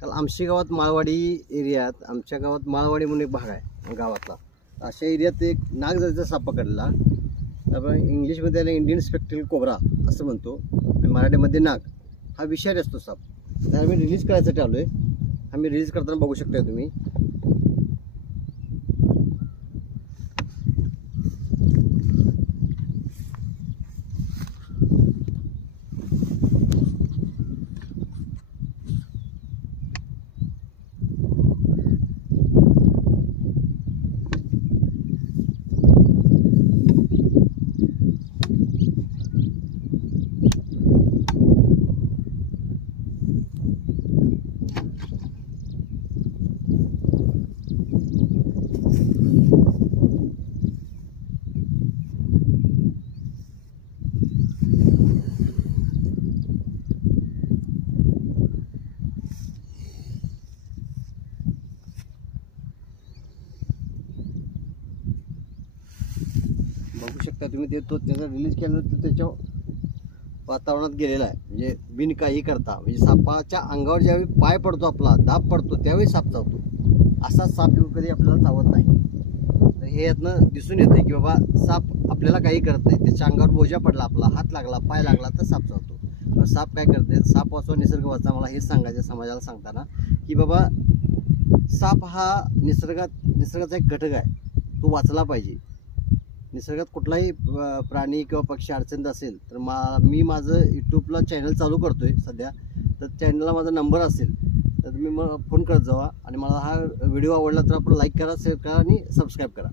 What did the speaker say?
काल आमच्या गावात माळवाडी एरियात, आमच्या गावात माळवाडी म्हणून एक भाग आहे गावातला, अशा एरियात एक नागजातीचा साप पकडला. आपण इंग्लिशमध्ये त्याला इंडियन स्पेक्ट्रल कोब्रा असं म्हणतो आणि मराठीमध्ये नाग. हा विषारी असतो साप. तर आम्ही रिलीज करायसाठी आलो आहे. आम्ही रिलीज करताना बघू शकता तुम्ही. बघू शकता तुम्ही. ते तो त्याचा रिलीज केल्यानंतर त्याच्या वातावरणात गेलेला आहे. म्हणजे बिन काही करता, म्हणजे सापाच्या अंगावर ज्यावेळी पाय पडतो, आपला दाब पडतो, त्यावेळी साप चावतो. असा साप कधी आपल्याला चावत नाही. तर हे यातनं दिसून येते की बाबा साप आपल्याला काही करत नाही. त्याच्या अंगावर बोजा पडला, आपला हात लागला, पाय लागला तर साप चावतो. साप काय करते? साप वाचवा निसर्ग वाचवा. मला हेच सांगायचं समाजाला सांगताना की बाबा साप हा निसर्गाचा एक घटक आहे. तो वाचला पाहिजे. निसर्गात कुठलाही प्राणी किंवा पक्षी अडचणीत असेल तर मी माझं यूट्यूबला चॅनल चालू करतोय सध्या. तर चॅनलला माझा नंबर असेल तर तुम्ही मला फोन करत जावा. आणि मला हा व्हिडिओ आवडला तर आपण लाईक करा, शेअर करा आणि सबस्क्राईब करा.